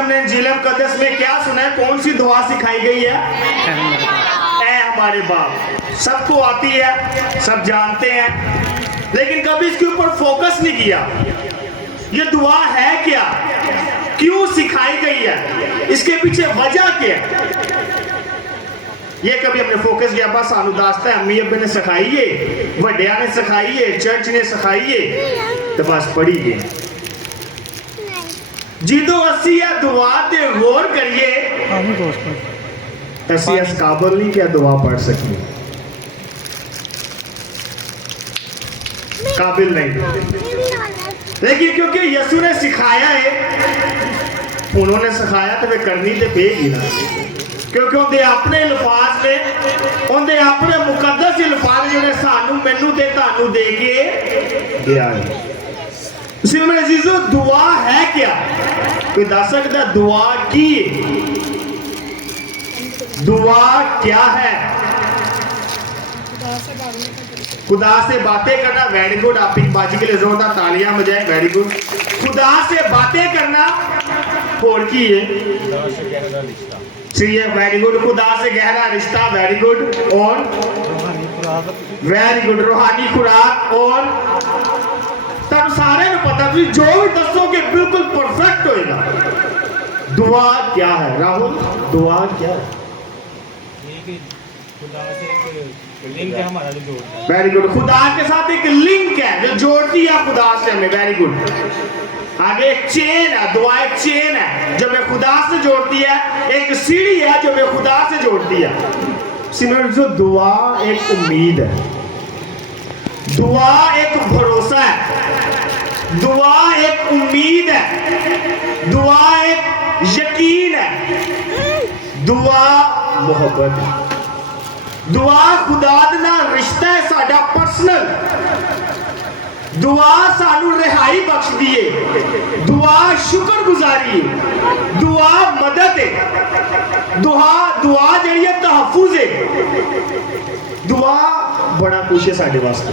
हमने इंजील मुकद्दस में क्या सुना है? कौन सी दुआ सिखाई गई है? ऐ हमारे बाप। सबको आती है, सब जानते हैं, लेकिन कभी इसके ऊपर फोकस नहीं किया। ये दुआ है क्या, क्यों सिखाई गई है, इसके पीछे वजह क्या है, ये कभी हमने फोकस किया? बस सानू दासता अम्मी अब्बे ने सिखाई है, वड्डिया ने सिखाई है, चर्च ने सिखाई है, तो बस पढ़ी गए। जिदो असी या दुआ ते गौर करिए, असी इस काबिल नहीं क्या दुआ पढ़ सकी, काबिल नहीं। लेकिन क्योंकि यसु ने सिखाया है, उन्होंने सिखाया तो वे करनी तो पेगी ना, क्योंकि उनके अपने अल्फाज ने, उनके अपने मुकद्दस अल्फाज जिन्हें सानू मैनू ते तानू दे के गया है। इसलिए मेरे अजीजों, दुआ है क्या? कोई दस सकता दुआ की? दुआ क्या है? खुदा से बातें करना। वेरी गुड, आप इन बाजी के लिए जोरदार तालियां बजाएं। Very good. खुदा से बातें करना और की है? वेरी गुड, खुदा से गहरा रिश्ता। Very good. और वेरी गुड, रूहानी खुराक। और तब सारे को पता भी जो भी दसोगे बिल्कुल परफेक्ट होएगा। दुआ क्या है राहुल? दुआ क्या है? वेरी गुड, खुदा के साथ एक लिंक है जो जोड़ती है खुदा से हमें। Very good. आगे एक चेन है, दुआ एक चेन है जो हमें खुदा से जोड़ती है, एक सीढ़ी है जो हमें खुदा से जोड़ती है। जो दुआ एक उम्मीद है, दुआ एक भरोसा है, दुआ एक उम्मीद है, दुआ एक यकीन है, दुआ मोहब्बत है। दुआ खुदा ना रिश्ता है साडा पर्सनल। दुआ सानू रिहाई बख्श दिए, दुआ शुक्रगुजारी है, दुआ मदद है, दुआ जड़ी है तहफुज है। दुआ बड़ा कुछ है साडे वास्ते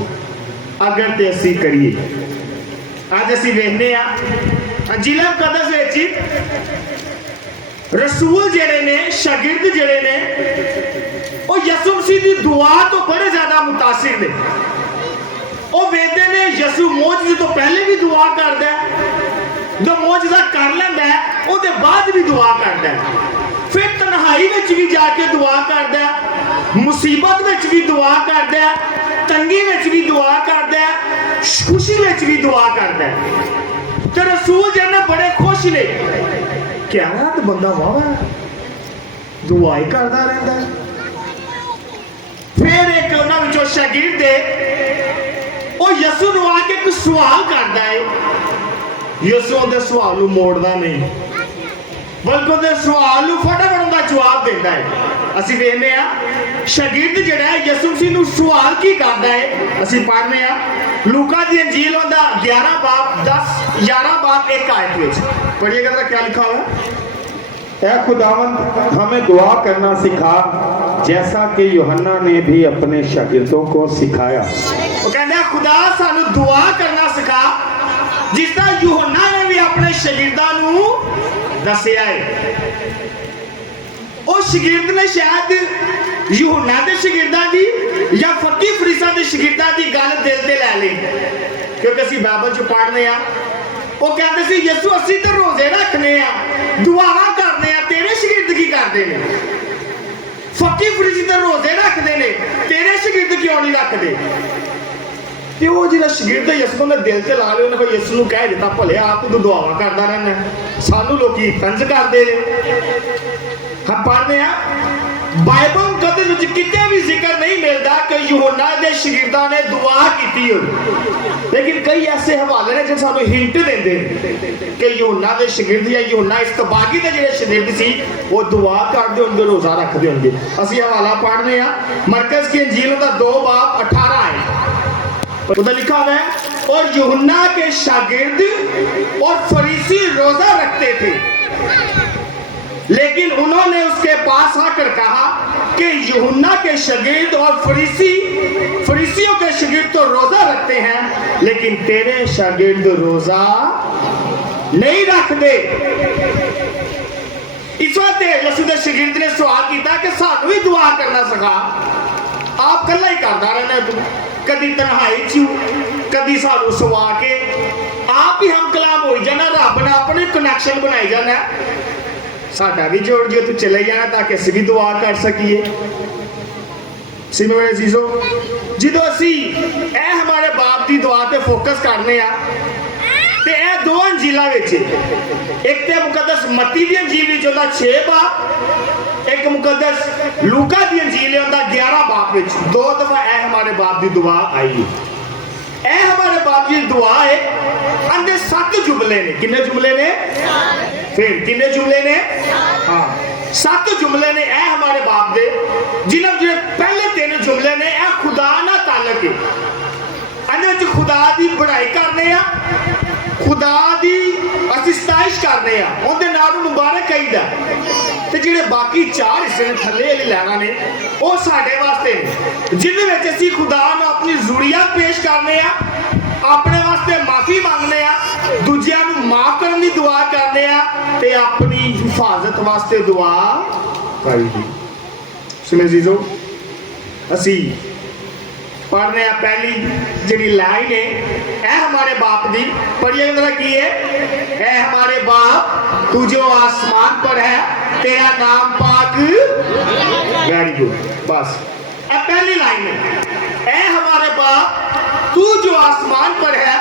अगर ते असी करिए। अज असी वेखने अंजील मुकद्दस विच रसूल जेड़े ने, शागिर्द जेड़े ने, वो यसु मसीह की दुआ तो बड़े ज्यादा मुतासिर ने। वो वेदे ने यसु मौजूदे तो पहले भी दुआ करता है, जो मौजूदा कर लेंदा है उसके बाद भी दुआ करता है, फिर तन्हाई में भी जाके दुआ करता है, मुसीबत में भी दुआ करता है, तंगी में भी दुआ करता है, खुशी में भी दुआ करता है। तो रसूल जिन्हें बड़े खुश ने, क्या तो बंदा वाह दुआ ही करता रहता है। फिर एक उन्होंने शागिर्द वो यसु नूं आके एक सवाल करता है, यसु उहदे सवाल नूं मोड़दा नहीं, बल्कि उहदे सवाल नूं फटाफट उहदा जवाब देता है। असीं वेखने आ शागिर्द जिहड़ा है यसु मसीह नूं सवाल की करदा है। असीं पढ़ने आ लूका दी अंजील उहदा 11 बाब 1 आयत विच पढ़िएगा जरा क्या लिखा हुआ है। ऐ खुदावंद हमें दुआ करना सिखा जैसा कि यूहन्ना ने भी अपने शागिर्दों को सिखाया। वो कहते खुदा सानू दुआ करना सिखा जिस तरह यूहन्ना ने भी अपने शागिर्दां नू दसिया है। उस शागिर्द ने शायद यूहन्ना के शागिर्दां दी या फकी फरीसा के शागिर्दां दी गल दिल ते लै ली, क्योंकि असीं बाइबल च पढ़ने आ वो कहते सी यसु असी तो रोजे रखने दुआवां करने तेरे शागिर्द की करते हैं? फकी फरीसी तो रोजे रखते हैं, तेरे शागिर्द क्यों नहीं रखते? ते वो जिहड़ा शागिर्द यसु ने दिल से ला लिया, उन्हें यसु कह दिता भले आप तो दुआवां करता रहना, सानू लोग तंज करते हैं। हम पढ़ते हैं बाइबल मुकद्दस विच किते भी जिक्र नहीं मिलता कि यूहन्ना दे शागिर्दां ने दुआ की हो, लेकिन कई ऐसे हवाले ने जो सानू हिंट देंदे कि यूहन्ना दे शागिर्द या यूहन्ना इस्तबागी दे जिहड़े शागिर्द सी वो दुआ करदे होंगे, रोजा रखते होंगे। असीं हवाला पढ़ने आ मरकज की अंजील दा 2 बाब 18 है, उधर लिखा हुआ है और यूहन्ना के शागिर्द और फरीसी रोजा रखते थे, लेकिन उन्होंने उसके पास आकर कहा कि यूहन्ना के शागिर्द और फरीसियों के शागिर्द तो रोजा रखते हैं, लेकिन तेरे शागिर्द रोजा नहीं रखते। इस वास्ते यसू के शगिर्द ने सवाल किया कि सानू भी दुआ करना सिखा। आप कला ही करता रहना तू, कदी तन्हाई चू, कदी सानू सवा के आप ही हम कलाम हो जाना, रब ने अपने कनैक्शन बनाई जाना, साडा भी जोड़ जो तू चले जाना ताकि असीं भी दुआ कर सकीए। सिमो मेरे जीजो, जो असी ए हमारे बाप की दुआ ते फोकस करने आ ते ए दो अंजीलां विच, एक ते मुकद्दस मत्ती दी अंजील विच उहदा 6 बाप, एक मुकद्दस लूका दी अंजील है उहदा 11 बाप विच दो दफा ए हमारे बाप की दुआ आई है। ए हमारे बाप की दुआ है, अंदर 7 जुमले ने। कितने जुमले ने? फिर कितने जुमले ने? हाँ, 7 जुमले ने ए हमारे बाप दे, जिन्हें जो पहले 3 जुमले ने ए खुदा ना ताल्लुक है। अंदर जो खुदा दी बड़ाई करने आ, खुदा दी असीं सताइश करने आ, उहदे नाम नूं मुबारक कहीदा। ते जिहड़े बाकी 4 हिस्से ने थल्ले वाली लैना ने वो साडे वास्ते ने, जिहदे विच असीं खुदा नूं अपनी ज़रूरियात पेश करने आ, अपने वास्ते माफी मांगने आ, दूजियां नूं माफ करने की दुआ करने आ ते अपनी हिफाजत वास्ते दुआ करीदी। सुनो जीजो, असीं पढ़ने आ पहली जिहड़ी लाइन है ए हमारे बाप दी, पढ़िए जरा की है? ए हमारे बाप तू जो आसमान पर है तेरा नाम पाक। वेरी गुड, बस ए पहली लाइन है। ए हमारे बाप तू जो आसमान पर है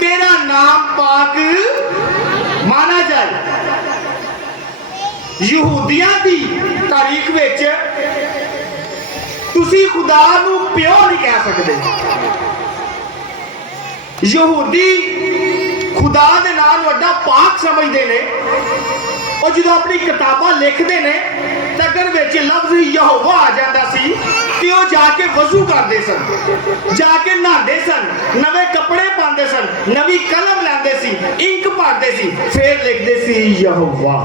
तेरा नाम पाक माना जाए। यहूदियां दी तारीख विच तुसी खुदा नू प्यो नहीं कह सकते। यहूदी खुदा दे नाम वड्डा पाक समझते ने, और जो अपनी किताबां लिखते ने तो अगर विच लफ्ज यहोवा आ जाता सी ते वो जाके वजू करते सन, जाके नहाते सन, नवे कपड़े पाते सन, नवी कलम लैंदे सी, इंक भरते सी, फिर लिखते सी यहोवा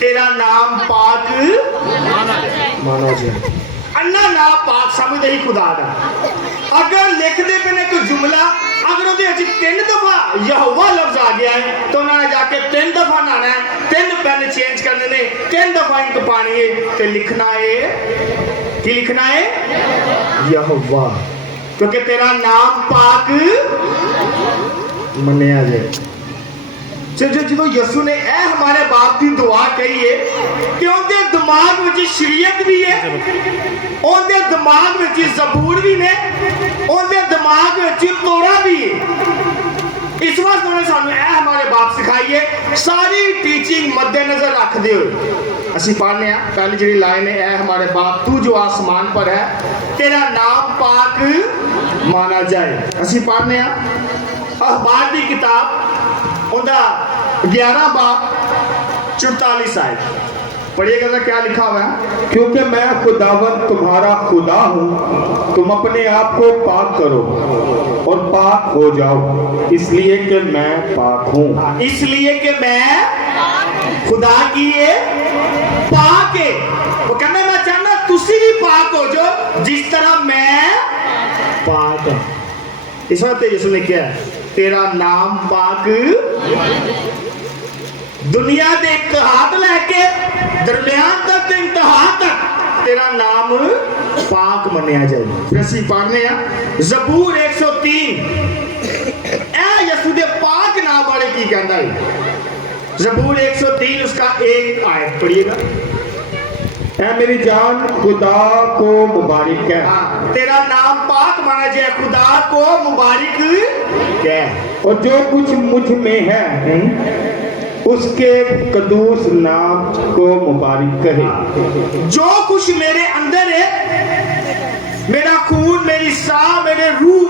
तेरा नाम पाक माना जाए। अन्ना ना पाक समझते ही खुदा का। अगर लिखते पे ने कोई जुमला, अगर वो 3 दफा यहोवा लफ्ज आ गया है तो उन्होंने जाके 3 दफा नहाना है, 3 पेन चेंज करने ने, 3 दफा इंक पानी है, तो लिखना है कि लिखना है यहोवा, क्योंकि तेरा नाम पाक मनिया जाए। जो यसू ने ए हमारे बाप की दुआ कही है कि उनके दिमाग में शरीयत भी है, उनके दिमाग में ज़बूर भी ने, उनके दिमाग में तोरा भी है। इस वास्ते उन्होंने सानू ए हमारे बाप सिखाई है, सारी टीचिंग मद्देनजर रखते हुए असीं पढ़ने आ पहली जी लाइन है, ए हमारे बाप तू जो आसमान पर है तेरा नाम पाक माना जाए। असीं पढ़ने आ अखबार की किताब उनका 11 बाब 44 आयत, पढ़िएगा क्या लिखा हुआ है? क्योंकि मैं खुदावंद तुम्हारा खुदा हूँ, तुम अपने आप को पाक करो और पाक हो जाओ, इसलिए कि मैं पाक हूँ। इसलिए कि मैं खुदा की ये पाक है। वो कहना मैं चाहना तुसी भी पाक हो जाओ जिस तरह मैं पाक हूँ। इस बात यीशु ने क्या तेरा नाम पाक, दुनिया के इत्तेहाद लैके दरमियान तक इंतहा तक तेरा नाम पाक मनिया जाए। फिर असीं पढ़ने आ ज़बूर 103 ए यसू दे पाक नाम वाले की कहता है। ज़बूर 103 उसका 1 आयत पढ़िएगा। ऐ मेरी जान खुदा को मुबारक है। हाँ, तेरा नाम पाक माना जाए, खुदा को मुबारक कह, और जो कुछ मुझ में है उसके कदूस नाम को मुबारक कहे। जो कुछ मेरे अंदर है, मेरा खून, मेरी साह, मेरे रूह,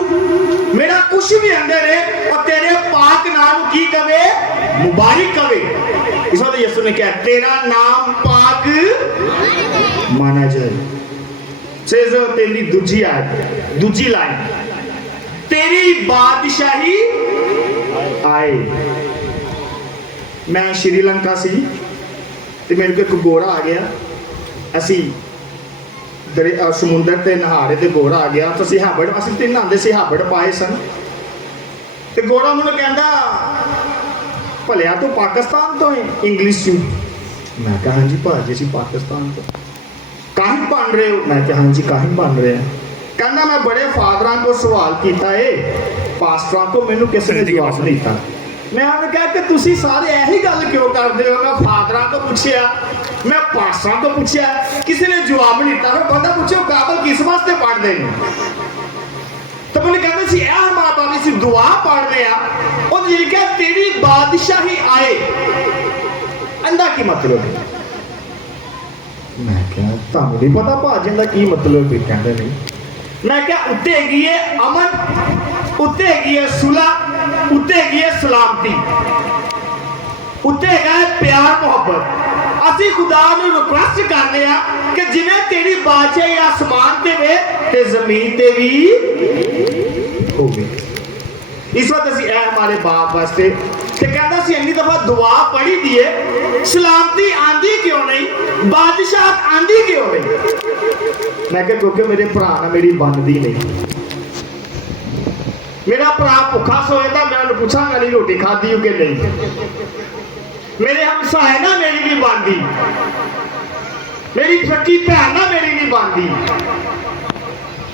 मेरा कुछ भी अंदर है, और तेरे पाक नाम की कवे मुबारक कवे। इस वक्त यीशु ने क्या तेरा नाम पाक माना जाए। सेजो तेरी दूजी आयत, दूजी लाइन, तेरी बादशाही आए। मैं श्रीलंका सी ते मेरे को एक गोरा आ गया, असी समुंदर ते नहारे ते गोरा आ गया, तो असी हाबड़ असी ते नहांदे सी, हाबड़ पाए सन, ते गोरा मैनूं कहंदा भलिया तू पाकिस्तान तो है, इंग्लिश चू मैं कहा हाँ जी भाजी जी पाकिस्तान तो काहिन बन रहे हो? मैं कहा हाँ जी काहिन बन रहे हैं। कहना मैं बड़े फादर को सवाल किया है, पास्टर को मैंने किसी ने जवाब नहीं दिता। मैं उन्हें कहा कि तुसी सारे यही गल क्यों करते हो? मैं फादर को पूछया, मैं पास्टर को पूछया, किसी ने जवाब नहीं दिता। फिर बंदा पूछो काबल किस वास्ते पढ़ते हैं? तो मैंने कहते सी ए माँ बाप इसी दुआ पढ़ते हैं और ये क्या तेरी बादशाही आए, अंदा की मतलब है? मैं क्या तुम नहीं पता भाजन का की मतलब है? कहते नहीं। मैं क्या उत्ते हैगी है अमन, उत्ते हैगी है सुलह, उत्ते हैगी है सलामती, उत्ते है प्यार मुहब्बत। ਅਸੀਂ खुदा ਨੂੰ ਰਿਕੁਐਸਟ करने आ कि जिवें तेरी बादशाही आसमान ते वे ते जमीन ते भी होवे। इस वक्त ਅਸੀਂ ਇਹ हमारे बाप वास्ते ते कहता सी ਇੰਨੀ दफा दुआ पढ़ी दी है, सलामती आंदी क्यों नहीं, बादशाह आंदी क्यों नहीं? मैं क्या क्योंकि मेरे भरा ना मेरी बनदी नहीं। मेरा भरा भुखा सोए तो मैं उन्हें पूछांगा नहीं रोटी खाधी हो कि नहीं। मेरे हमसाए ना मेरी नहीं बनती, मेरी सकी भैन ना मेरी नहीं बनती।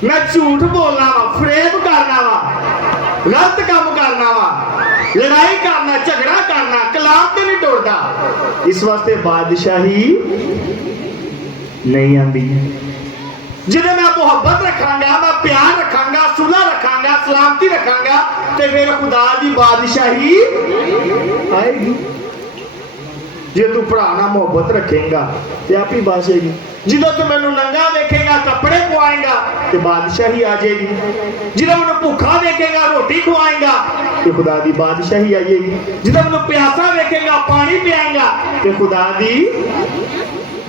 मैं झूठ बोलना वा, फरेब करना वा, गलत काम करना वा, लड़ाई करना, झगड़ा करना, कलाम ते नहीं तोड़ता। इस वास्ते बादशाही नहीं आती। जिन्हें मैं मुहब्बत रखांगा, मैं प्यार रखांगा, सुलह रखांगा, सलामती रखांगा, तो फिर खुदा की बादशाही आएगी। जे तू भरा ना मुहब्बत रखेगा तो आप ही बादशाही। जो तू मैनू नंगा देखेगा, कपड़े पवाएगा तो बादशाही आ जाएगी। जो मैनू भूखा देखेगा, रोटी खुआएगा तो खुदा की बादशाही आएगी। जो मैनू प्यासा देखेगा, पानी पियाएगा तो खुदा की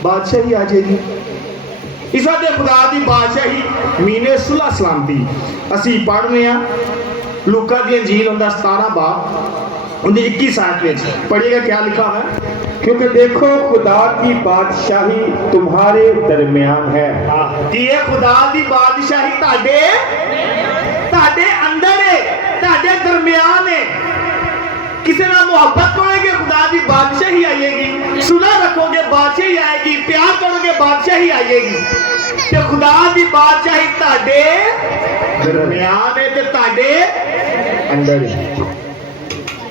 बादशाही आ जाएगी। इस वास्ते खुदा की बादशाही मीने सुलह सलामती असी पढ़ने लूका दी अंजील उनका 17 बाब उनकी 21 आयत पढ़िएगा क्या लिखा है? क्योंकि देखो खुदा की बादशाही तुम्हारे दरमियान है। कि ये खुदा की बादशाही ताडे ताडे अंदर है, ताडे दरमियान है। किसी ना मोहब्बत करोगे खुदा की बादशाही आएगी, सुलह रखोगे बादशाही आएगी, प्यार करोगे बादशाही आएगी। तो खुदा की बादशाही ताडे दरमियान है ते ताडे अंदर है।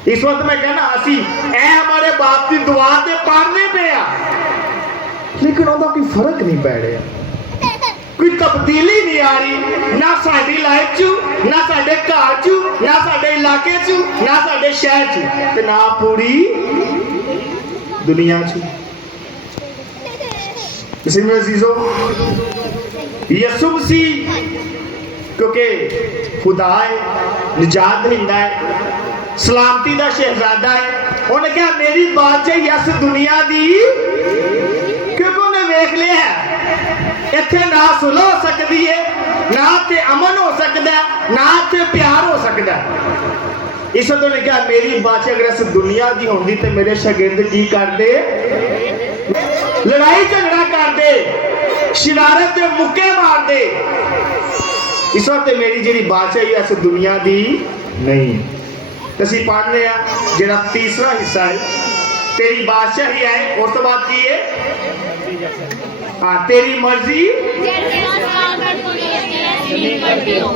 इस वक्त मैं कहना असी ए हमारे बाप की दुआ से पढ़ने पे आ, लेकिन उनका कोई फर्क नहीं पै रहा, कोई तब्दीली नहीं आ रही ना साडी लाइफ चू, ना साडे घर चू, ना साडे इलाके चू, ना साडे शहर चू, ते ना पूरी दुनिया चू। इसलिए मेरे अजीजों यसु मसीह क्योंकि खुदा है, निजात दिंदा है, सलामती का शहजादा है। उन्हें कहा मेरी बादशाही इस दुनिया की, क्योंकि उन्हें वेख लिया है इत्थे ना सुलह हो सकती है, ना ते अमन हो सकता है, ना ते प्यार हो सकता है। इस वक्त उन्हें कहा मेरी बादशाही अगर इस दुनिया की होंगी तो मेरे शागिर्द की करते, लड़ाई झगड़ा करते, शरारत के मुक्के मारते। इस वक्त मेरी जी बादशाही इस दुनिया की नहीं। ਅਸੀਂ पढ़ने जरा तीसरा हिस्सा है तेरी बादशाही है, उस तो बाद की है हाँ तेरी मर्जी,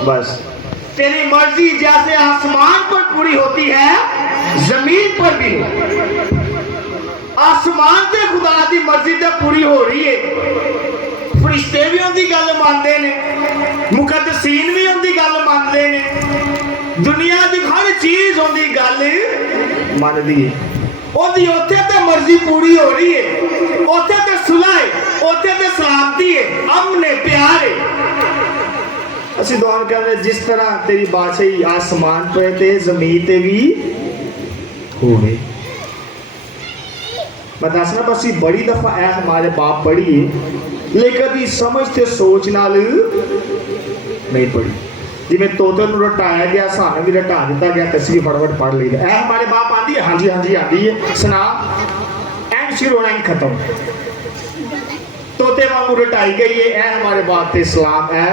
बस तेरी मर्जी जैसे आसमान पर पूरी होती है जमीन पर भी। आसमान से खुदा की मर्जी तो पूरी हो रही है, फरिश्ते भी उनकी गल मानते ने, मुकद्दसीन भी उनकी गल मानते ने, दुनिया की हर चीज उनकी गल मानती है। उनकी उत्थे तो मर्जी पूरी हो रही है, उत्थे तो सुलह है, उत्थे तो सलामती है, अमन है, प्यार है। असी दुआ कहते जिस तरह तेरी बादशाही आसमान पे ते जमीन ते भी होवे। मैं दसना बस बड़ी दफा है हमारे बाप पढ़ी है, लेकिन कभी समझते सोच नाल नहीं पढ़ी। जिमें तोते रटाया गया सानू भी रटा दिता गया, तसी भी फटाफट पढ़ ली। ऐ हमारे बाप आती है, हाँ जी हाँ जी आती है, सुना एंड शुरू होना ही खत्म। तोते वांगू रटाई गई है, ऐ हमारे बाप ते सलाम है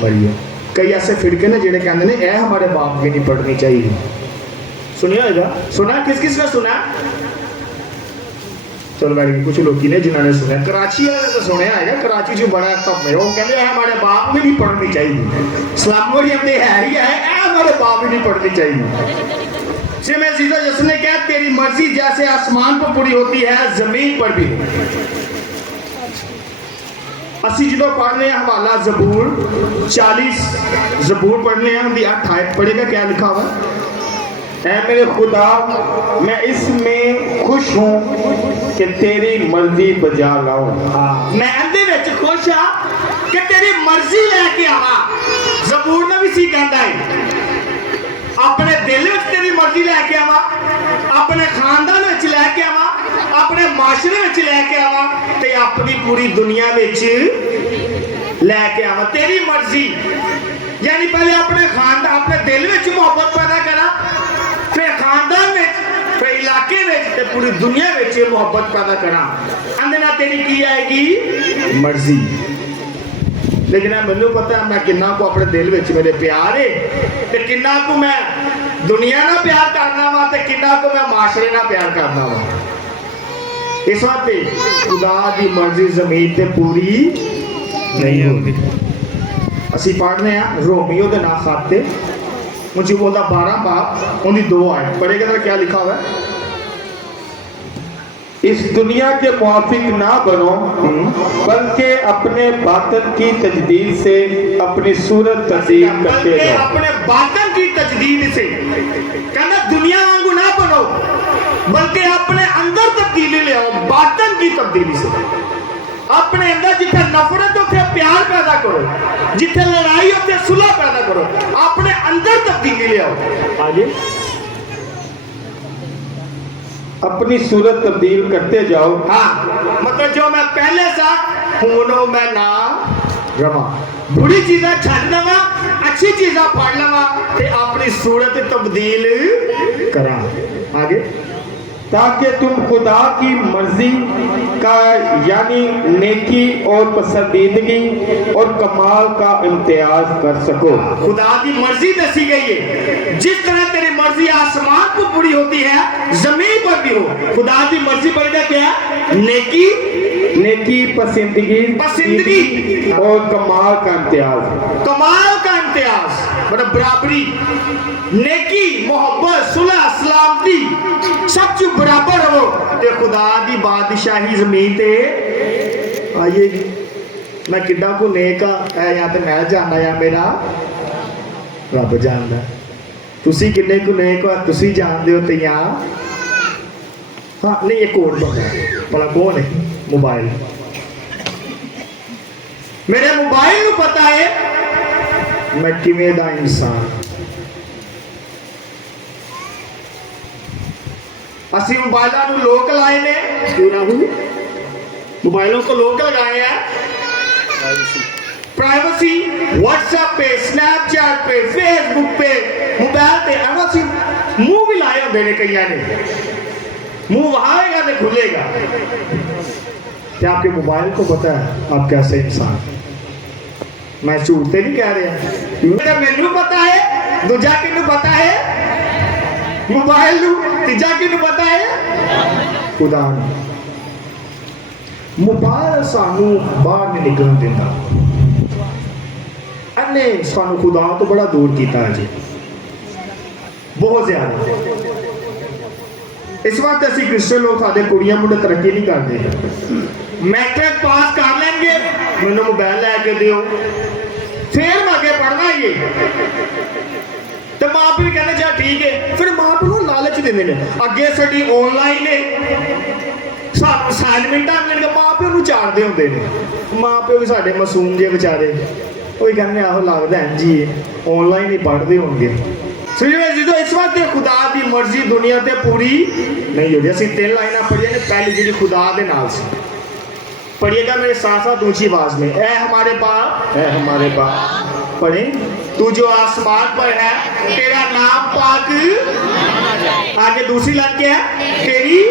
बढ़िया। कई ऐसे फिरके ने जेडे कहते हैं ऐ हमारे बाप भी नहीं पढ़नी चाहिए। सुनिया होगा, सुना किस किस ने सुना? चलो बैठ गए। कुछ लोग ने जिन्होंने सुना, कराची वाले तो सुनया है, कराची च बड़ा धम्मे, वो कहते हैं हमारे बाप भी नहीं पढ़नी चाहिए, इस्लाम मीडियम तो है ही है, हमारे बाप भी नहीं पढ़नी चाहिए। सिम अजीज़ो, जिसने कहा तेरी मर्जी जैसे आसमान पर पूरी होती है जमीन पर भी। असी जो पढ़ने हवाला जबूर 40 जबूर पढ़ने हैं, उनकी 8 आयत पढ़ेगा, क्या लिखा हुआ? ऐ मेरे खुदा, मैं इसमें खुश हूँ कि तेरी मर्जी बजा लाऊं। मैं अंदे विच खुश हाँ कि तेरी मर्जी लेके आवा। जबूर ने भी सी कहता है, अपने दिल में तेरी मर्जी लेके आवा, अपने खानदान में लेके आवा, अपने माशरे में लेके आवा, ते अपनी पूरी दुनिया में लेके आवा। तेरी मर्जी यानी पहले अपने खानदान, अपने दिल में मोहब्बत पैदा करा, फिर खानदान में, फिर इलाके में, ते पूरी दुनिया में मोहब्बत पैदा करा। अंदर ना तेरी की आएगी मर्जी। लेकिन मैनू पता है मैं किन्ना को अपने दिल में मेरे प्यार है, ते किन्ना को मैं दुनिया ना प्यार करना वा, ते किन्ना को मैं माशरे ना प्यार करना वा। इस वास्ते खुदा की मर्जी जमीन ते पूरी नहीं होती। असी पढ़ने रोमियो के ना खाते मुझे बोलता 12 बाप उनकी 2 आयत पढ़ेगा तो क्या लिखा हुआ है? इस दुनिया के मुआफिक ना बनो, बल्कि अपने बातन की तजदीद से अपनी सूरत तब्दील करते जाओ। अपने बातन की तजदीद से कहना दुनिया वांगू ना बनो, बल्कि अपने अंदर तब्दीली ले आओ, बातन की तब्दीली से। अपने अंदर जिथे नफरत उसे प्यार पैदा करो, जिथे लड़ाई उसे सुलह पैदा करो, अपने अंदर तब्दीली ले आओ। आगे अपनी सूरत तब्दील करते जाओ। हाँ, मतलब जो मैं पहले सा हूं मैं ना रवा, बुरी चीजा छड़ लवा, अच्छी चीजा पढ़ लवा, ते अपनी सूरत तब्दील करा। आगे ताकि तुम खुदा की मर्जी का यानी नेकी और पसंदीदगी और कमाल का इम्तियाज कर सको। खुदा की मर्जी दसी गई है, जिस तरह तेरी मर्जी आसमान को पूरी होती है जमीन पर भी हो। खुदा की मर्जी पर क्या? नेकी, पसंदगी और कमाल का इम्तियाज। कमाल का इम्तियाज मतलब बराबरी, नेकी, मोहब्बत, सुलह, सलामती सब चीज बराबर हो, ते खुदा की बादशाही जमीन ते आइएगी। मैं किड्डा को नेक है या तो मैं जानना या मेरा रब जानदा। तुसी किन्ने को नेक हो तुसी जानदे हो, ते यहाँ हाँ नहीं एक और बंदा भला कौन है? मोबाइल। मेरे मोबाइल को पता है मैं किवें दा इंसान। असी मोबाइलों को लोक लाए ने, क्यों ना हुई? मोबाइलों को लोक लगाए हैं, प्राइवेसी। व्हाट्सएप पे, स्नैपचैट पे, फेसबुक पे, मोबाइल पे ऐसी मुंह भी लाए होंगे ने कई ने। मुंह वहाएगा तो खुलेगा। क्या आपके मोबाइल को पता है आप कैसे इंसान? मैं झूठ तो नहीं कह रहा। मैनू पता है, दूजा किनू पता है? मोबाइल तीजा किनू पता है? खुदा। मोबाइल सानू बाहर नहीं निकलन देता, अन्ने सानू खुदा तो बड़ा दूर किया जी, बहुत ज्यादा। इस वास्ते असी क्रिश्चियन लोग साडे कुड़ियां मुंडे तरक्की नहीं करते। मैट्रिक पास कर लेंगे, मैनू मोबाइल लैके दिओ, फिर मैं आगे पढ़ना ही तो मां प्यो कहते चल ठीक है, फिर मां प्यो लालच देंगे ने अगे साडी ऑनलाइन है, सानू असाइनमेंट मिलणगे, मां प्यो नूं चारदे हुंदे ने। मां प्यो भी साडे मासूम जे बेचारे, कोई कहने आहो लगदा है जी ऑनलाइन ही पढ़ते होंगे। इस वास्ते खुदा की मर्जी दुनिया ते पूरी नहीं होगी। असं 3 लाइना पढ़िया ने, पहली जी खुदा दे नाल सी पढ़िएगा मेरे साथ साथ ऊंची आवाज में, ऐ हमारे बाप, ऐ हमारे बाप। पढ़े, तू जो आसमान पर है तेरा नाम पाक। आगे दूसरी लाइन क्या है? तेरी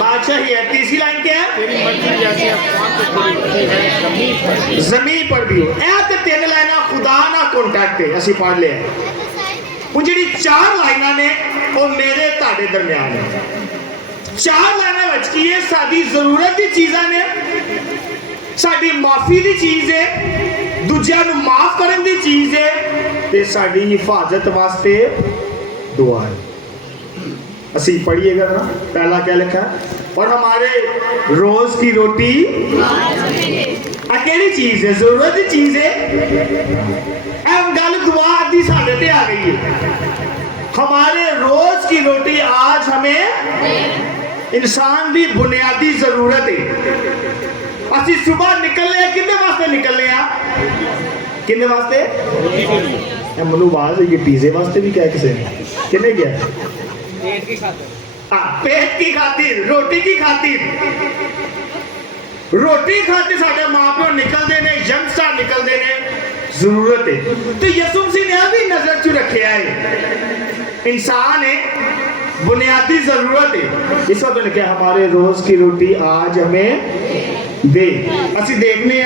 बादशाही है। तीसरी लाइन क्या है? तेरी मर्जी जैसे आसमान पर है जमीन पर भी हो। ऐ ते 3 लाइना खुदा ना कॉन्टैक्ट है, असं पढ़ लिया। वो जी 4 लाइना ने वो मेरे ताड़े दरम्यान है। ਚਾਰ ਲਾਈਨਾਂ ਵਿੱਚ ਕੀ ਹੈ? ਸਾਡੀ ਜ਼ਰੂਰਤ ਦੀ ਚੀਜ਼ਾਂ ਨੇ, ਸਾਡੀ ਮਾਫੀ ਦੀ ਚੀਜ਼ ਹੈ, ਦੂਜਿਆਂ ਨੂੰ ਮਾਫ ਕਰਨ ਦੀ ਚੀਜ਼ ਹੈ, ਤੇ ਸਾਡੀ ਹਿਫਾਜ਼ਤ ਵਾਸਤੇ दुआ है। असी पढ़िएगा ना, पहला क्या लिखा है? और हमारे रोज की रोटी अकेली चीज है, जरूरत की चीज है। अब गल दुआ अद्धी साढ़े ते आ गई है। हमारे रोज की रोटी आज हमें इंसान की बुनियादी जरूरत है। असी सुबह निकलने कितने वास्ते निकलने आ? कितने वास्ते? मनु आवाज है, पिज्जे वास्ते भी क्या किसी ने कितने गया? पेट की खातिर। हाँ, पेट की खातिर, रोटी की खातिर, रोटी खातिर साडे मां प्यो निकलते ने, यंगस्टर निकलते ने, जरूरत है। तो यसु मसीह ने भी नजर च रखा है, इंसान है, बुनियादी जरूरत है। इस वक्त ने कहा हमारे रोज की रोटी आज हमें दे। असि देखने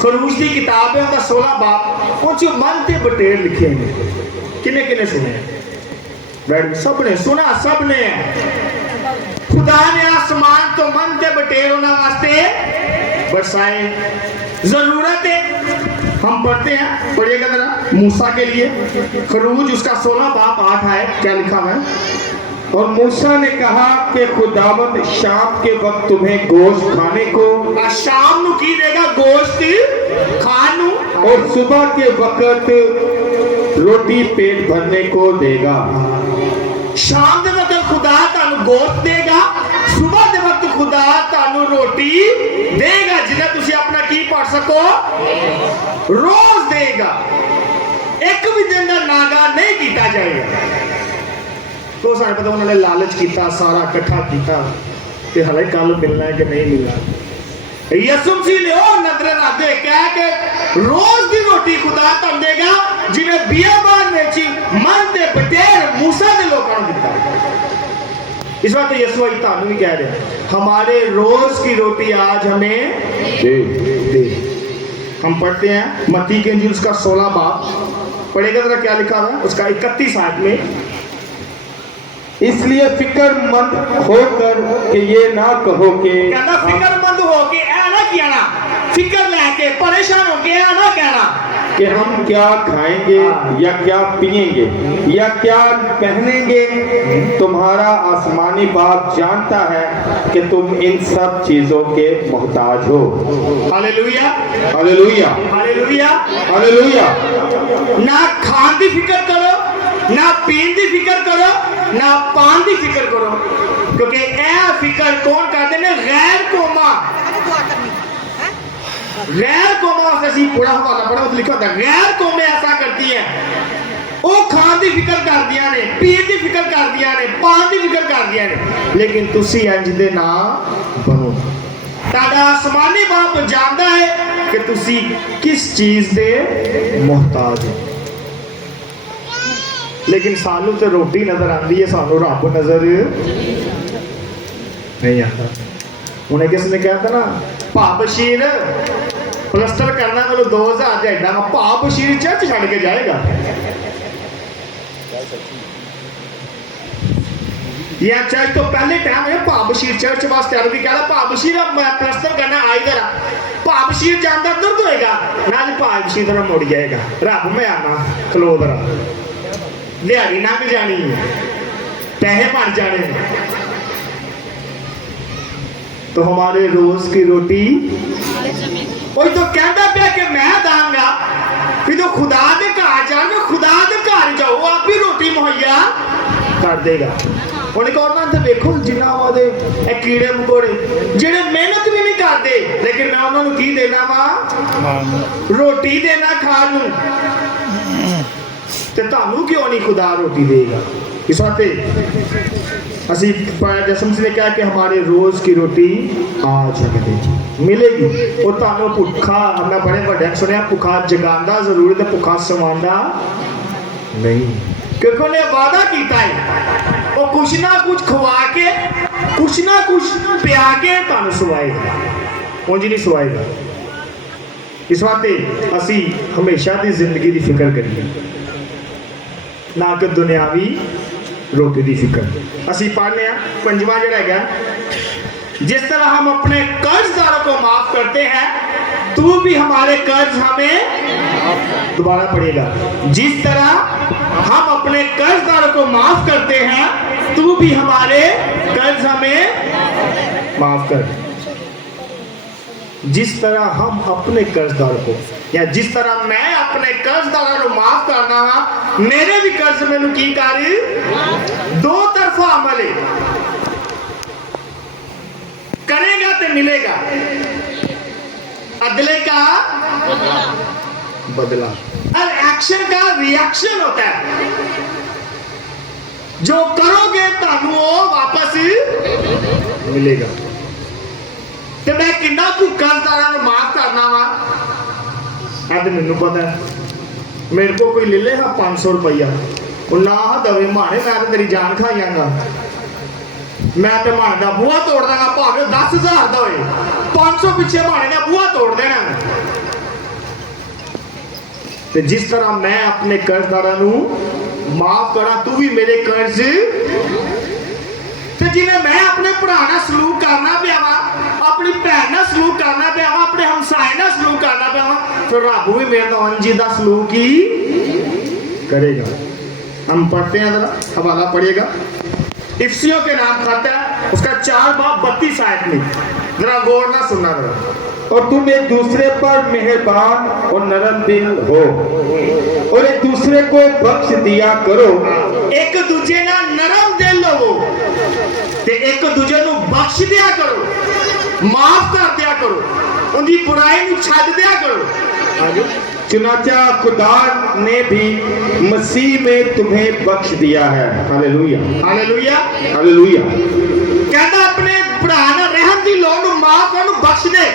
खरूज की किताब है, उसका 16 बाब, उस मन ते बटेर लिखे हैं। किने किने सुने? सब ने सुना, सब ने। खुदा ने आसमान तो मन ते बटेर होना वास्ते बरसाए। जरूरत है, हम पढ़ते हैं, पढ़िएगा जरा मूसा के लिए खरूज उसका 16 बाब 8 है, क्या लिखा है? और मूसा ने कहा कि खुदावंद शाम के वक्त तुम्हें गोश्त खाने को, शाम नु की देगा? गोश्त खान नु, और सुबह के वक्त रोटी पेट भरने को देगा। शाम के वक्त खुदा तानु गोश्त देगा, सुबह के वक्त खुदा तानु रोटी देगा, जिन्हें तुसी अपना की पढ़ सको, रोज देगा। एक भी दिन का नागा नहीं किया जाएगा। तो सारे पता उन्होंने लालच किया, सारा इकट्ठा किया, ते हले कल मिलना है कि नहीं मिलना। यसु मसीह ने ओ नजर रखते क्या कि रोज की रोटी खुदा तुम देगा, जिन्हें बियाबान में मन ते बटेर मूसा के लोगों ने दिता। इस वक्त यसु भाई तानू भी कह रहे हमारे रोज की रोटी आज हमें दे। हम पढ़ते हैं मत्ती के इंजील उसका 16 बाब, पढ़ेगा जरा क्या लिखा हुआ है उसका 31 आयत में। इसलिए फिक्रमंद होकर कि ये ना कहो कि कहना फिक्रमंद हो के ऐ ना कहना, फिक्र लेके परेशान हो के ऐ ना कहना कि हम क्या खाएंगे या क्या पिएंगे या क्या पहनेंगे। तुम्हारा आसमानी बाप जानता है कि तुम इन सब चीजों के मोहताज हो। Hallelujah, hallelujah, hallelujah, hallelujah. ना खान की फिक्र करो, ना पीन की फिक्र करो, ना पान की फिक्र करो, क्योंकि यह फिक्र कौन करते हैं? गैर कौमा। गैर कौमा से पूरा हवाला पढ़ा तो लिखा होता है गैर कौमें ऐसा करती है, वो खान की फिक्र कर दिया ने, पीन की फिक्र कर दिया ने, पान की फिक्र कर दिया ने, लेकिन तुसी इंज दे ना बनो। ताड़ा आसमानी बाप जानता है कि तुसी किस चीज दे मोहताज हो। लेकिन सानू तो रोटी नजर आती है, सानू रब नजर नहीं आता। उन्हें किसी ने कहा था ना, भा बशीर प्लस्टर करना मतलब 2000 एडा, भा बशीर चर्च छड़ के जाएगा। या चर्च तो पहले टाइम है भा बशीर चर्च वास्ते अरबी कह रहा भा बशीर प्लस्टर करना आई इधर, भा बशीर जानता दर्द होएगा ना, भा बशीर तरह मुड़ जाएगा। रब मैं आना खलो दरा दिहाड़ी लंघ जानी, पैसे भर जाने। तो हमारे रोज की रोटी कोई तो कहता पे कि मैं दांगा, फिर तो खुदा दे घर जाओ, खुदा दे घर जाओ, आप ही रोटी मुहैया कर देगा। उन्हें कहा तो देखो जिन्ना वादे कीड़े मकोड़े जिहड़े मेहनत भी नहीं करते, लेकिन मैं उन्होंने की देना वा, रोटी देना खाण नूं। ते तानू क्यों नहीं खुदा रोटी देगा? इस वास्ते असी जसम ने कहा कि हमारे रोज की रोटी आज हमें मिलेगी। और तानू भुखा, मैं बड़े बड़े सुनिया भुखा जगांदा जरूर ते भुखा सवांदा नहीं, क्योंकि उन्हें वादा किया है वो कुछ ना कुछ खवा के, कुछ ना कुछ पिया के तानू सुवाएगा, उंज नहीं सुवाएगा। इस वास्ते असी हमेशा की जिंदगी की फिक्र करिए, ना कि दुनियावी रोटी की फिक्र। असी पढ़ने पंजवा जड़ा है, जिस तरह हम अपने कर्जदारों को माफ करते हैं तू भी हमारे कर्ज हमें, दोबारा पढ़ेगा, जिस तरह हम अपने कर्जदारों को माफ करते हैं तू भी हमारे कर्ज हमें माफ कर। जिस तरह हम अपने कर्जदारों को, या जिस तरह मैं अपने कर्जदारों को माफ करना वा, मेरे भी कर्ज मैनू की कर, दो तरफा अमल है, करेगा तो मिलेगा, अदले का बदला। हर एक्शन का रिएक्शन होता है, जो करोगे तानू वो वापस मिलेगा। तो मैं किन्ना कु कर्जदारां नूं माफ करना वा, अब मैनू पता है, मेरे को कोई ले लेगा 500 रुपया, ना दवे माने, मैं तो तेरी जान खा जाऊंगा, मैं तो माने का बूहा तोड़ देगा, भावे 10,000 का होए, 500 पिछे माने का बूहा तोड़ देना। तो जिस तरह मैं अपने कर्जदारां नूं माफ करा तू भी मेरे कर्ज, तो जिवें मैं अपने भरा नाल सलूक करना पिया वा, अपनी भैन नाल सलूक करना पिया वा, अपने हमसाए नाल सलूक करना पिया वा, फिर रब भी मेरे नाल अंजी दा सलूक ही करेगा। हम पढ़ते हैं, जरा हवाला पढ़िएगा, इफ्सियों के नाम खाता है, उसका 4 बाब 32 आयत में, जरा गौर ना सुनना जरा। और तुम एक दूसरे पर मेहरबान और नरम दिल हो और एक दूसरे को बख्श दिया करो, एक दूजे ना नरम दिल हो ते एक दूजे नु बख्श दिया करो, माफ कर दिया करो, उनकी बुराई नु छड्ड दिया करो। चुनाचा खुदा ने भी मसीह में तुम्हें बख्श दिया है। Hallelujah, hallelujah, hallelujah. कहता अपने भरा नाल रहन दी लोड़ नु माफ कर, बख्श दे।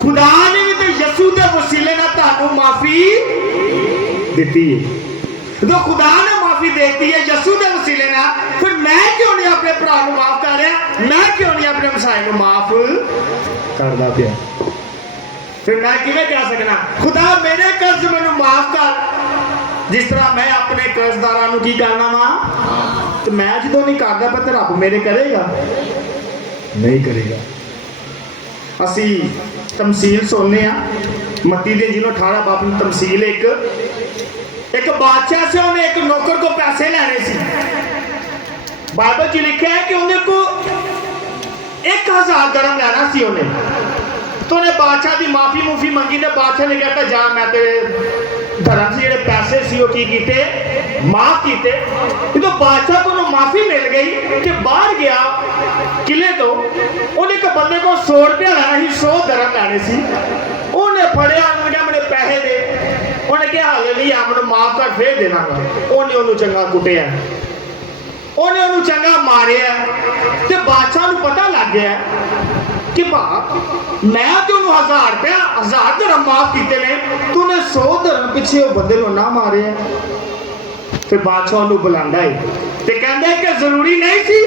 खुदा ने भी तो यसू दे वसीले नाल तानू माफी दी है, तो खुदा ने माफी देती है यसू दे वसीले नाल, फिर मैं क्यों नहीं अपने भरा नु माफ कर रहा, मैं क्यों नहीं अपने हमसाए नु माफ करदा पिया, फिर मैं किवें कह सकना खुदा मेरे कर्ज मैनू माफ कर, जिस तरह मैं अपने कर्जदारां नू की करना वा, तो मैं जो नहीं करदा पर रब मेरे करेगा, नहीं करेगा। असी तमसील सुनने मत्ती दे जिन्हों 18 बाब में तमसील, एक बादशाह से उन्हें एक नौकर को पैसे लेने सी, बाइबल च लिखा है कि उन्हें को 1000 दरम लेना सी उन्हें, तो उन्हें बादशाह की माफी मुफी मंगी, तो बादशाह ने कहता जा मैं तेरे धर्म से जो पैसे सी की कीते माफ कीते। तो बादशाह को माफी मिल गई कि बाहर गया किले तो उन्हें एक बंदे को 100 रुपया लेना सी, 100 दरम लेने सी, उन्हें फड़िया, उन्हें कहा मेरे पैसे दे, उन्हें कहा हाले नहीं आ मैं माफ कर फिर देना, उन्हें उन्होंने चंगा कुटिया, उन्हें उन्होंने चंगा मारिया, तो बादशाह को पता लग गया कि भा मैं तो 1000 रुपया 1000 दरम माफ किए ने, तू ने 100 दरम पिछे वो बंदे को ना मारे। फिर बादशाह को बुलांदा है ते कहंदा है कि जरूरी नहीं सी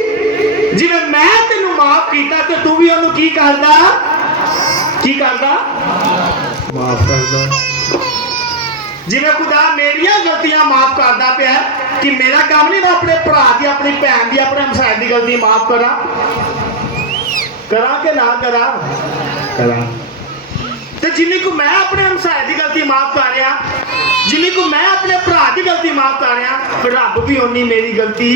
जिवें मैं तेनू माफ कीता ते तू भी उन्होंने की करदा माफ करदा। जिवें खुदा मेरिया गलतियां माफ करदा पिया कि मेरा काम नहीं मैं अपने भरा दी, अपनी भैन दी, अपने हमसाए दी गलती माफ करा के ना करा, तो जिन्नी को मैं अपने हमसाए की गलती माफ कर रहा, जिन्नी को मैं अपने भरा की गलती माफ कर रहा, फिर रब भी उन्नी मेरी गलती,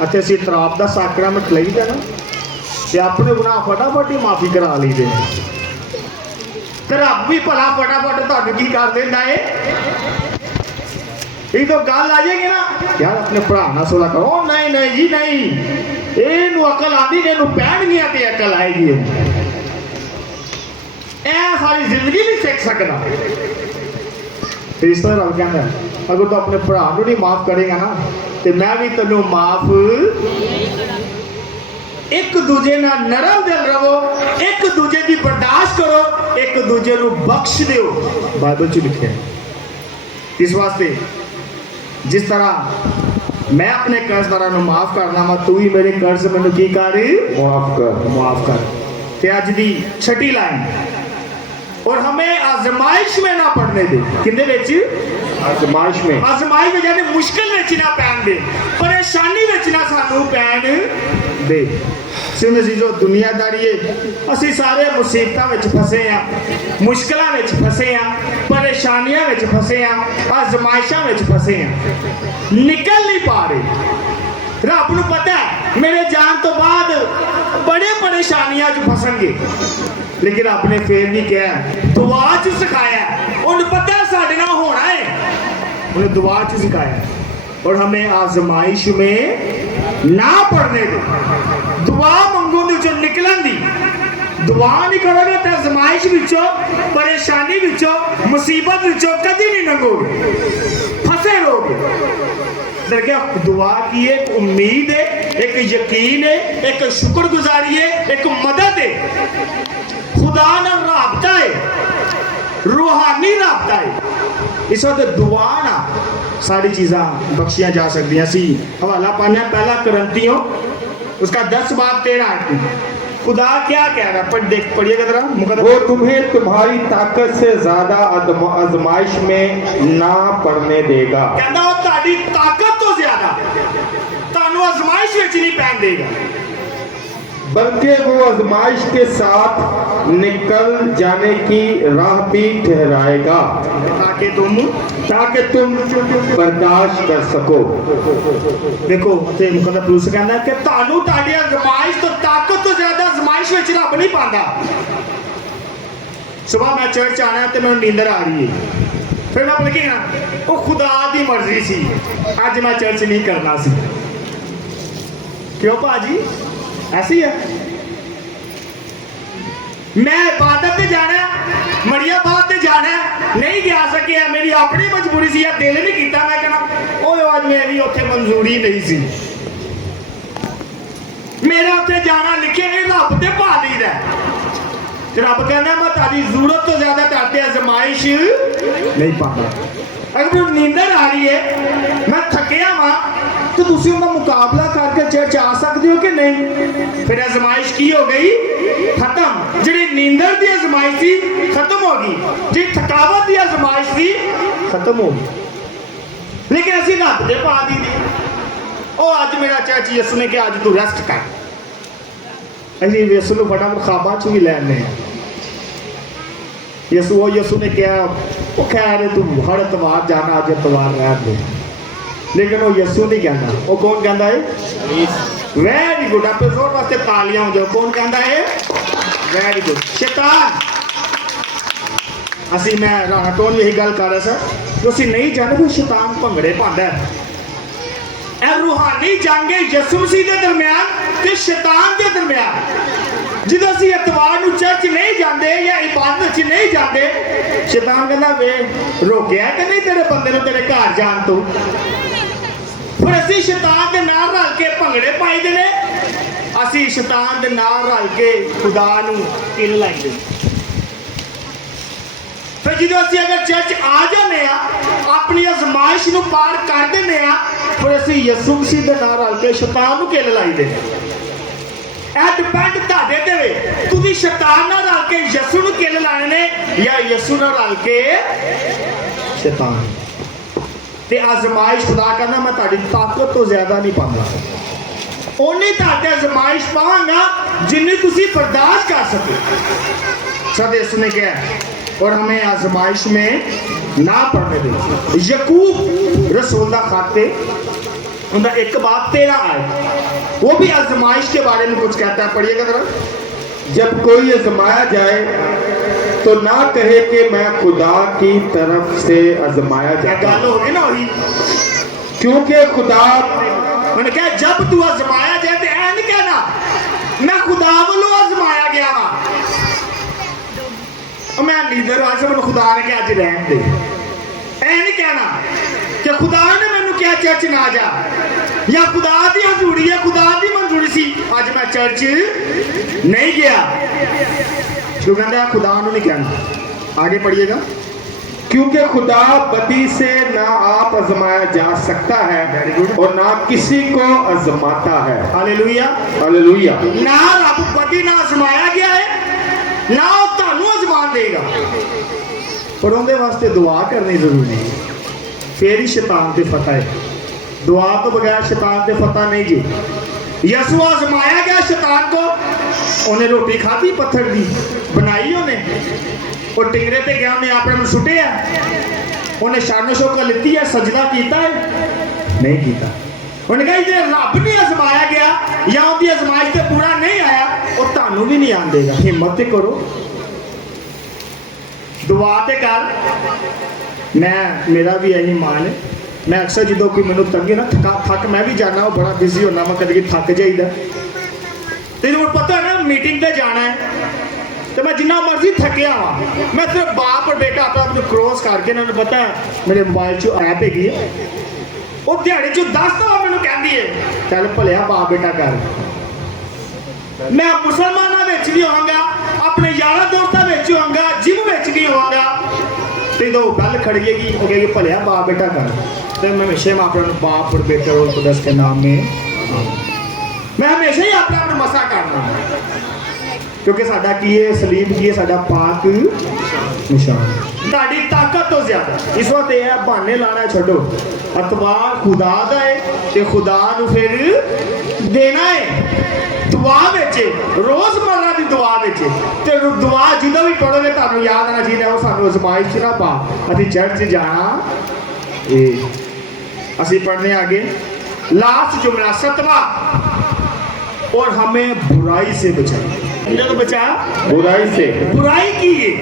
अते असीं तराप दा साकरामेंट लईदा ना ते अपने गुनाह फटाफट ही माफी करा लईदे ने, ते रब भी भला फटाफट तुहानू की कर देंदा है। ये तो गल आ जाएगी ना यार अपने भरा नाल सोला करो, नहीं नहीं जी नहीं, इनू अकल आती ने, इनू पैणगियां ते अकल आएगी, ए सारी जिंदगी नहीं सीख सकता। इस तरह रब कहंदा अगर तू अपने भरा नू नहीं माफ करेगा ना तो मैं भी तेनू माफ, एक दूजे नाल नरम दिल रहो, एक दूजे की बर्दाश्त करो, एक दूजे नू बख्श दिओ, बाइबल च लिखा है। इस वास्ते जिस तरह मैं अपने कर्जदारां नू माफ करना वा, तू ही मेरे कर्ज मैनू की कर माफ कर। ते अज दी छठी लाइन, और हमें आजमाइश में ना पड़ने दे, किंदे विच आजमाइश में आजमाई में यानी मुश्किल विच ना पैन दे, परेशानी विच ना सानू पैन दे। सिमरन जी जो दुनियादारी है, असी सारे मुसीबतां विच फसे आ, मुश्किलां विच फसे आ, परेशानियां विच फसे आ, आजमाइशां विच फसे आ, निकल नहीं पा रहे। रब नूं पता है मेरे जान तो बाद बड़े परेशानियां च फसणगे, लेकिन रब ने फिर नहीं कहा, दुआ च सिखाया। उन्हें पता है साडे नाल होना है, उन्हें दुआ च सिखाया। और हमें आजमाइश में ना पड़ने दो, दुआ मंगो दे विचों निकलन दी। दुआ नहीं करोगे तो आजमाइश विचों, परेशानी विचों, मुसीबत विचों कभी नहीं लंघोगे, फंसे रहोगे। क्या दुआ की एक उम्मीद है, एक यकीन है, एक शुक्रगुजारी है, एक मदद है, खुदा नाल राबता है, रूहानी राबता है। इस वक्त दुआ ना सारी चीज़ां बख्शियां जा सकती हैं। असी हवाला पाने पहला करंतियों उसका 10 बाब 13 खुदा क्या कह रहा है, पढ़िएगा जरा मुकद्दर। वो तुम्हें तुम्हारी ताकत से ज्यादा आजमाइश में ना पड़ने देगा। कहता वो ताड़ी ताकत तो ज्यादा तानू आजमाइश विच नहीं पैन देगा, बल्कि वो आजमाइश के साथ निकल जाने की राह भी ठहराएगा, ताकि तुम बर्दाश्त कर सको। देखो ते मुकद्दर पलूस कहता है कि तानू ताड़ी आजमाइश तो ताकत तो ज्यादा आजमाइश विच रब नहीं पांदा। सुबह मैं चर्च आना तो मैं नींदर आ रही है, फिर मैं लगेगा वो खुदा दी मर्जी सी, अज मैं चर्च नहीं करना सी। क्यों भाजी ऐसी है, मैं इबादत ते जाना, मरियाबाद ते जाना, नहीं जा सके, मेरी अपनी मजबूरी सी, दिल नहीं किया। मैं कहना ओए आज मेरी उत्थे मंजूरी नहीं सी, मेरा उत्थे जाना लिखे रब ते पा दीदा। रब कहना मैं तारी जरूरत तो ज्यादा ताते आजमाइश नहीं पाता। अगर नींदर आ रही है, मैं थकिया वा, तो तुसी उनका मुकाबला करके चर्च आ सकते हो कि नहीं? फिर आजमाइश की हो गई खत्म। जी नींदर की आजमाइश थी खत्म हो गई, जी थकावट की आजमाइश थी खत्म हो गई। लेकिन असी रब दे पा दी दी, ओ अज मेरा चर्च यसु ने कहा अज तू रेस्ट कर, अभी यसु को फटाफट खाबा च भी लैने। यसु ने कहा वो खैर तू हर इतवार जाना, अज इतवार रह दे, लेकिन वो यसु नहीं कहना। वो कौन कहता है? वेरी गुड, आप जोर वास्ते तालियां हो जाओ। कौन कहता है? वेरी गुड, शैतान। असी मैं राटोन यही गल कर रहा सर, जो असी नहीं जानते शैतान भंगड़े पांदा है। रूहानी जंग यसु मसीह के दरम्यान ते शैतान के दरम्यान। जो असी इतवार नूं चर्च नहीं जाते या इबादत च नहीं जाते, शैतान कहता वे रोकया कि नहीं तेरे बंदे नूं तेरे घर जान तो। फिर असी शैतान के नाल रल के भंगड़े पाई देने, असी शैतान के नाल रल के खुदा नूं किल लाई दे। फिर जो असी अगर चर्च आ जाने अपनी आजमाइश नूं पार कर देने, फिर असी यसु मसीह के नाल रल के शैतान नूं किल लाई दे। डिपेंड तुहाडे ते वे, तुसीं शैतान नाल रल के यसु नूं किल लाने ने या यसु नाल रल के शैतान। ते आजमाइश खुदा कहना मैं तुहाडी ताकत तो ज्यादा नहीं पाऊंगा, ओनी तुहाडे आजमाइश पावांगा जिन्नी तुसीं बर्दाश्त कर सको। सब यसु ने कहा और हमें आजमाइश में ना पड़ने दे। यकूब रसूल दा खाते उनका 1 बाब 13 आए, वो भी आजमाइश के बारे में कुछ कहता है, पढ़िएगा जरा। जब कोई आजमाया जाए तो ना कहे कि मैं खुदा की तरफ से आजमाया जाता गल होगी ना वही, क्योंकि खुदा मैंने कहा जब तू आजमाया जाए तो ऐ नहीं कहना मैं खुदा वालों आजमाया गया वा, मैं लीडर वास्ते मैं खुदा ने कहा अज रहन दे। ऐ नहीं कहना कि खुदा ने मैनू क्या चर्च ना जा, या खुदा दी हजूरी है, खुदा दी मंजूरी सी अज मैं चर्च नहीं गया। क्यों कहता खुदा नहीं कहना, आगे पढ़िएगा। क्योंकि खुदा बदी से ना आप आजमाया जा सकता है और ना किसी को आजमाता है। Hallelujah hallelujah. ना रब बदी ना आजमाया गया है, ना वो तुहानू आजमान देगा, पर उनके वास्ते दुआ करनी जरूरी है। फिर ही शैतान ते फतह है। दुआ तो बगैर शैतान ते फतह नहीं जी। यसू आजमाया गया शैतान को, उन्हें रोटी खाधी पत्थर दी बनाई, उन्हें और टिंगरे ते गया, उन्हें अपने सुटिया, उन्हें शानो शौकत लिती है, सजदा किया है नहीं किया। उन्हें कहा जे रब नहीं आजमाया गया या उनकी आजमाइश से पूरा नहीं आया, वो तुहानू भी नहीं आन देगा। हिम्मत ते करो, दुआ ते कर। मैं मेरा भी यही मान है, मैं अक्सर जो कोई मैनू तंगे ना थक मैं भी जाना, वो बड़ा बिजी होना, मैं कभी थक जाइदा। तेन पता है ना मीटिंग पे जाना है तो मैं जिन्ना मर्जी थकिया वा, मैं सिर्फ बाप और बेटा अपना क्रॉस करके, इन्होंने पता है मेरे मोबाइल च ऐप हैगी है, वो दिहाड़ी चो 10 दफा मैनू कहती है चल भलिया बाप बेटा कर। मैं मुसलमानों में भी होवांगा, अपने यारा दोस्तों में होवांगा, जिम में भी होवांगा, तो गल खड़िएगी, वो कहेगी भलिया बाप बेटा कर। तो मैं हमेशा अपने बाप और बेटे और खुदस के नाम में मैं हमेशा ही अपना मसा करना, क्योंकि साडा की है सलीब की है, साडा पाक निशान। ताड़ी ताकत तो ज्यादा इस वक्त यह बहाने लाना छो, अतबार खुदा दा है ते खुदा नू फिर देना है। दुआ विच रोजमर्रा की दुआ विच ते दुआ जिदों भी पढ़ोगे तुहानू याद आना चाहिए, वो सानू आजमाइश ना पा, असीं चर्च जाना। असीं पढ़ने आगे लास्ट जुमला 7वां, और हमें बुराई से बचाए। तो बचा बुराई से, बुराई की है,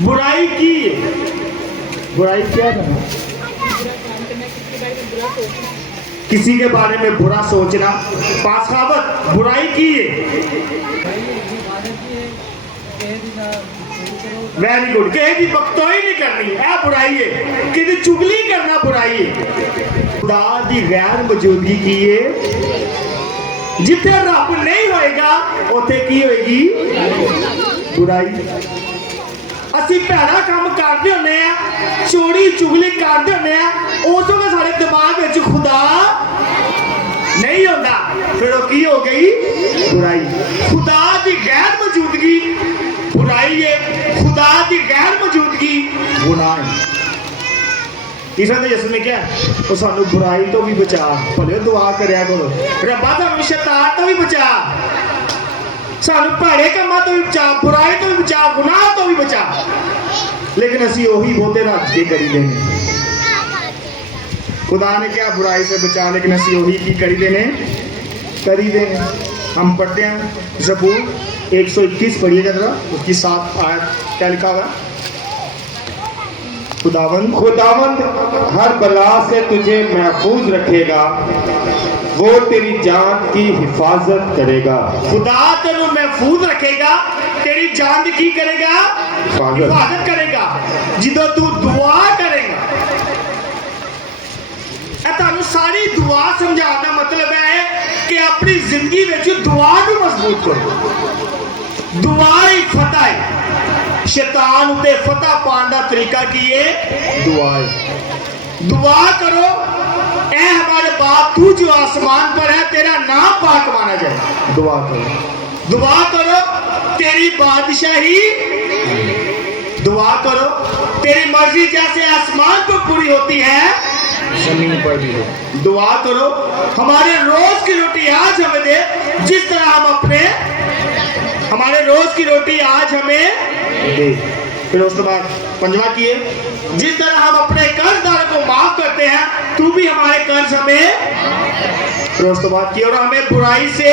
बुराई की है। बुराई क्या है? किसी के बारे में बुरा सोचना, पाखावत, बुराई की है। वेरी गुड, कहीं की बख्तोई नहीं करनी है बुराई है, किसी चुगली करना बुराई है। खुदा की गैर मौजूदगी की है, जिथे रब नहीं होएगा उथे की होएगी बुराई। असी भैड़ा काम करते होने, चोरी चुगली करते होने, उस वक्त सारे दिमाग में खुदा नहीं होता, फिर वो की हो गई बुराई। खुदा की गैर मौजूदगी बुराई है, खुदा की गैर मौजूदगी गुनाह है। तीसरा तो यसू ने क्या वो सानू बुराई तो भी बचा, भले दुआ करया करो, रब्बा सानू शैतान तो भी बचा, सानू भैड़े कामां तो भी बचा, बुराई तो भी बचा, गुनाह तो भी बचा। लेकिन असी वही बहुते रज के करी देने। खुदा ने क्या बुराई से बचा, लेकिन असी वही की करी देने, करी देने। हम पढ़ते हैं ज़बूर 121 पढ़िएगा जरा, उसकी 7 आयत क्या लिखा हुआ है? खुदावंद खुदावंद हर बला से तुझे महफूज रखेगा, वो तेरी जान की हिफाजत करेगा। खुदा तेनू महफूज रखेगा, तेरी जान की करेगा, हिफाजत करेगा। जिदों तू दुआ करेगा, तुहानू सारी दुआ समझाने का मतलब है कि अपनी जिंदगी में दुआ को मजबूत करो। दुआ ही फतह है, शैतान उते फतह पाने का तरीका की है दुआ है। दुआ करो, ऐ हमारे बाप तू जो आसमान पर है, तेरा नाम पाक माना जाए। दुआ करो, दुआ करो, तेरी बादशाही, दुआ करो, तेरी मर्जी जैसे आसमान पर पूरी होती है जमीन पर भी हो। दुआ करो, हमारे रोज की रोटी आज हमें दे, जिस तरह हम अपने हमारे रोज की रोटी आज हमें दे। फिर उसके बाद 5वां किए, जिस तरह हम अपने कर्जदार को माफ करते हैं, तू भी हमारे कर्ज हमें। फिर उसके बाद किए, और हमें बुराई से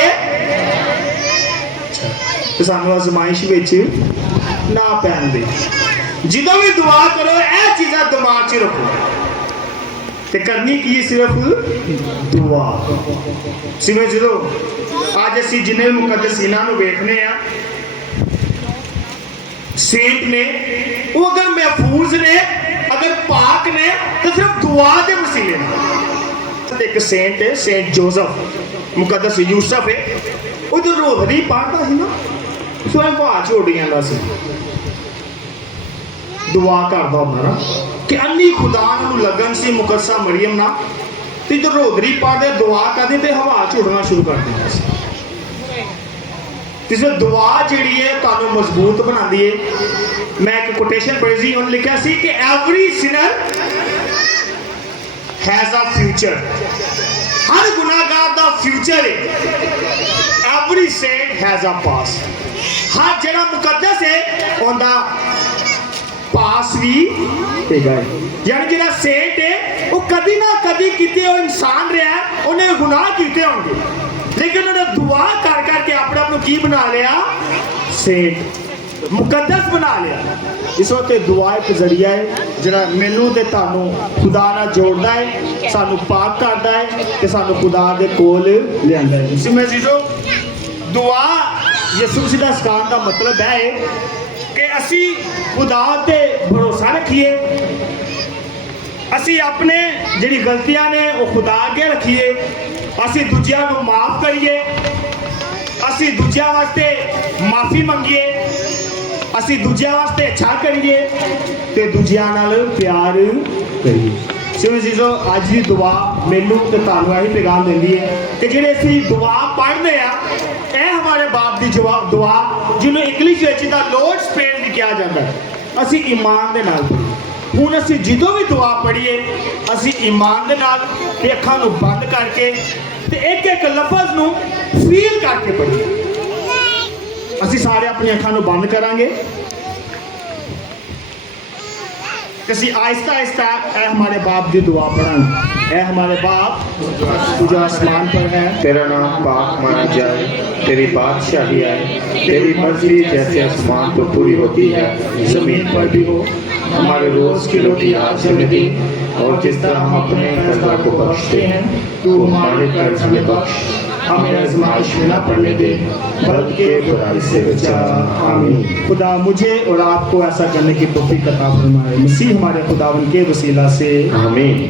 तो सानू आजमाइश विच ना पैन दे। जिदों भी दुआ करो यह चीज़ा दिमाग च रखो, ते करनी की सिर्फ दुआ। सिਵੇਂ जो आज असी जिन्हें मुकद्दसीना नूं वेखने आ, सेंट ने, वो अगर महफूज ने, अगर पाक ने, तो सिर्फ दुआ के वसीले ने। एक सेंट है, सेंट जोसफ, मुकद्दस यूसुफ है, वो जो रोहरी पढ़ता है ना, स्वयं भाव छोड़ जाता सी, दुआ करता होंदा ना कि अन्नी खुदा नूं लगन सी मुकद्दसा मरियम ना, तो जो रोहरी पढ़ते दुआ करते तो हवा छोड़ना शुरू कर देता सी। ਕਿਸੇ ਦੁਆ ਜਿਹੜੀ ਹੈ ਤੁਹਾਨੂੰ ਮਜ਼ਬੂਤ ਬਣਾਉਂਦੀ ਹੈ। ਮੈਂ ਇੱਕ ਕੋਟੇਸ਼ਨ ਪੜ੍ਹੀ ਸੀ, ਉਹਨੇ ਲਿਖਿਆ ਸੀ ਕਿ every sinner has a future. ਹਰ ਗੁਨਾਹਗਾਰ ਦਾ ਫਿਊਚਰ ਹੈ। Every saint has a past. ਹਰ ਜਿਹੜਾ ਮੁਕੱਦਸ ਹੈ ਉਹਦਾ ਪਾਸ ਵੀ ਹੈਗਾ ਹੈ। ਯਾਨੀ ਜਿਹੜਾ ਸੇਂਟ ਹੈ ਉਹ ਕਦੀ ਨਾ ਕਦੀ ਕਿਤੇ ਉਹ ਇਨਸਾਨ ਰਿਹਾ, ਉਹਨੇ ਗੁਨਾਹ ਕੀਤੇ ਹੋਣਗੇ, ਲੇਕਿਨ ਉਹਨੇ ਦੁਆ ਕਰ ਕਰਕੇ ਆਪਣੇ ਆਪ ਨੂੰ ਕੀ ਬਣਾ ਲਿਆ? ਸੇਂਟ, ਮੁਕੱਦਸ ਬਣਾ ਲਿਆ। ਇਸ ਵਾਸਤੇ ਦੁਆ ਇੱਕ ਜ਼ਰੀਆ ਹੈ ਜਿਹੜਾ ਮੈਨੂੰ ਤੇ ਤੁਹਾਨੂੰ ਖੁਦਾ ਨਾਲ ਜੋੜਦਾ ਹੈ, ਸਾਨੂੰ ਪਾਕ ਕਰਦਾ ਹੈ ਤੇ ਸਾਨੂੰ ਖੁਦਾ ਦੇ ਕੋਲ ਲਿਆਂਦਾ ਹੈ। ਇਸੇ में जीजो दुआ ਯਿਸੂ ਮਸੀਹ ਦਾ ਸਿਖਾਉਣ ਦਾ ਮਤਲਬ ਹੈ ਕਿ ਅਸੀਂ ਖੁਦਾ ਤੇ ਭਰੋਸਾ ਰੱਖੀਏ, ਅਸੀਂ ਆਪਣੇ ਜਿਹੜੀ ਗਲਤੀਆਂ ਨੇ ਉਹ ਖੁਦਾ ਅੱਗੇ ਰੱਖੀਏ, ਅਸੀਂ ਦੂਜਿਆਂ ਨੂੰ ਮਾਫ ਕਰੀਏ, ਅਸੀਂ ਦੂਜਿਆਂ ਵਾਸਤੇ ਮਾਫੀ ਮੰਗੀਏ, ਅਸੀਂ ਦੂਜਿਆਂ ਵਾਸਤੇ ਅੱਛਾ ਕਰੀਏ ਤੇ ਦੂਜਿਆਂ ਨਾਲ ਪਿਆਰ ਕਰੀਏ। ਸਿਮਰਨ ਜੀਜੋ ਅੱਜ ਦੀ ਦੁਆ ਮੈਨੂੰ ਤੇ ਤੁਹਾਨੂੰ ਇਹੀ ਪੈਗਾਮ ਦਿੰਦੀ ਹੈ ਕਿ ਜਿਹੜੇ ਅਸੀਂ ਦੁਆ ਪੜ੍ਹਦੇ ਆ, ਇਹ ਹਮਾਰੇ ਬਾਪ ਦੀ ਦੁਆ ਜਿਹਨੂੰ ਇੰਗਲਿਸ਼ ਵਿੱਚ ਦਾ ਲੋਰਡਸ ਪ੍ਰੇਅਰ ਵੀ ਕਿਹਾ ਜਾਂਦਾ ਹੈ, ਅਸੀਂ ਈਮਾਨ ਦੇ ਨਾਲ ਪੜ੍ਹੀਏ। ਹੁਣ ਅਸੀਂ ਜਦੋਂ ਵੀ ਦੁਆ ਪੜ੍ਹੀਏ ਅਸੀਂ ਈਮਾਨ ਦੇ ਨਾਲ ਤੇ ਅੱਖਾਂ ਨੂੰ ਬੰਦ ਕਰਕੇ ਤੇ ਇੱਕ ਇੱਕ ਲਫ਼ਜ਼ ਨੂੰ ਫੀਲ ਕਰਕੇ ਪੜ੍ਹੀਏ। ਅਸੀਂ ਸਾਰੇ ਆਪਣੀਆਂ ਅੱਖਾਂ ਨੂੰ ਬੰਦ ਕਰਾਂਗੇ। ਅਸੀਂ आहिस्ता आहिस्ता हमारे बाप की दुआ पढ़ाएं। ऐ हमारे बाप तू जो आसमान पर है, तेरा नाम पाक माना जाए, तेरी बादशाही आए, तेरी मर्जी जैसे आसमान पर पूरी होती है जमीन पर भी हो। हमारे रोज की रोटी आज हमें दी, और जिस तरह हम अपने कर्जा को बख्शते हैं तू हमारे कर्ज में बख्श, हमें आजमाइश में न पड़ने दे बल्कि बुराई से बचा। आमीन। खुदा मुझे और आपको ऐसा करने की तौफीक अता फरमाए। मसीह हमारे खुदावन के वसीला से आमीन।